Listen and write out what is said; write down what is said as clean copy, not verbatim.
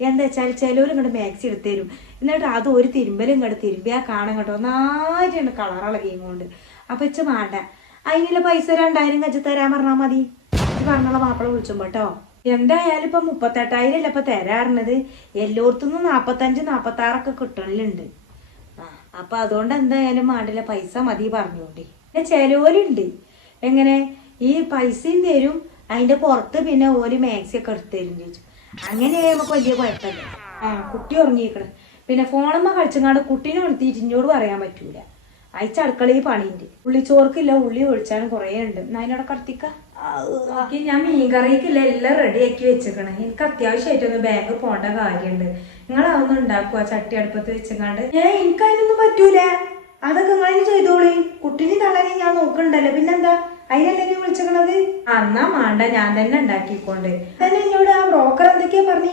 എന്താ വെച്ചാൽ ചിലവരും ഇങ്ങോട്ട് മാക്സി എടുത്ത് തരും. എന്നിട്ട് അത് ഒരു തിരുമ്പലും ഇങ്ങോട്ട് തിരുമ്പിയാൽ കാണാൻ കേട്ടോ ഒന്നായിട്ടുണ്ട് കളറിളകിയും കൊണ്ട്. അപ്പം ഇച്ച് വേണ്ട, അതിനുള്ള പൈസ 2000 കജ്ജി തരാൻ പറഞ്ഞാൽ മതി. ഇത് പറഞ്ഞുള്ള മാപ്പിള വിളിച്ചുമ്പോ കേട്ടോ. എന്തായാലും ഇപ്പം 38,000 അല്ല ഇപ്പം തരാറുള്ളത്. എല്ലായിടത്തുനിന്നും 45, 46 കിട്ടലുണ്ട്. അപ്പം അതുകൊണ്ട് എന്തായാലും വേണ്ടില്ല, പൈസ മതി പറഞ്ഞോണ്ടി. പിന്നെ ചിലവരുണ്ട് എങ്ങനെ ഈ പൈസയും തരും, അതിന്റെ പുറത്ത് പിന്നെ ഓല് മാക്സി ഒക്കെ എടുത്ത് തരും ചോദിച്ചു. അങ്ങനെ നമുക്ക് വലിയ കുഴപ്പമില്ല. കുട്ടി ഉറങ്ങിയിരിക്കണം. പിന്നെ ഫോണമ്മ കളിച്ചങ്ങാണ്ട് കുട്ടീനെ ഉണർത്തിയിട്ട് ഇഞ്ഞോട് പറയാൻ പറ്റൂല. അയച്ച അടുക്കളയിൽ പണിയുണ്ട്. ഉള്ളിച്ചോർക്കില്ല, ഉള്ളി ഒഴിച്ചാലും കുറേ ഉണ്ട്. അതിനോടെ കടത്തിക്ക. ഞാൻ മീൻകറിക്കില്ല എല്ലാം റെഡി ആക്കി വെച്ചേക്കണേ. എനിക്ക് അത്യാവശ്യമായിട്ടൊന്ന് ബാങ്ക് പോകേണ്ട കാര്യമുണ്ട്. നിങ്ങളതൊന്നും ഉണ്ടാക്കുക ചട്ടി അടുപ്പത്ത് വെച്ചങ്ങാണ്ട്. എനിക്കതിനൊന്നും പറ്റൂല. അതൊക്കെ നിങ്ങളതിന് ചെയ്തോളി. കുട്ടീനെ തളനെ ഞാൻ നോക്കണ്ടല്ലോ, പിന്നെന്താ അതിനല്ലേ വിളിച്ചേക്കണത്? എന്നാ വേണ്ട, ഞാൻ തന്നെ ഉണ്ടാക്കിക്കൊണ്ട് തന്നെ. എന്നോട് ആ ബ്രോക്കർ എന്തൊക്കെയാ പറഞ്ഞു?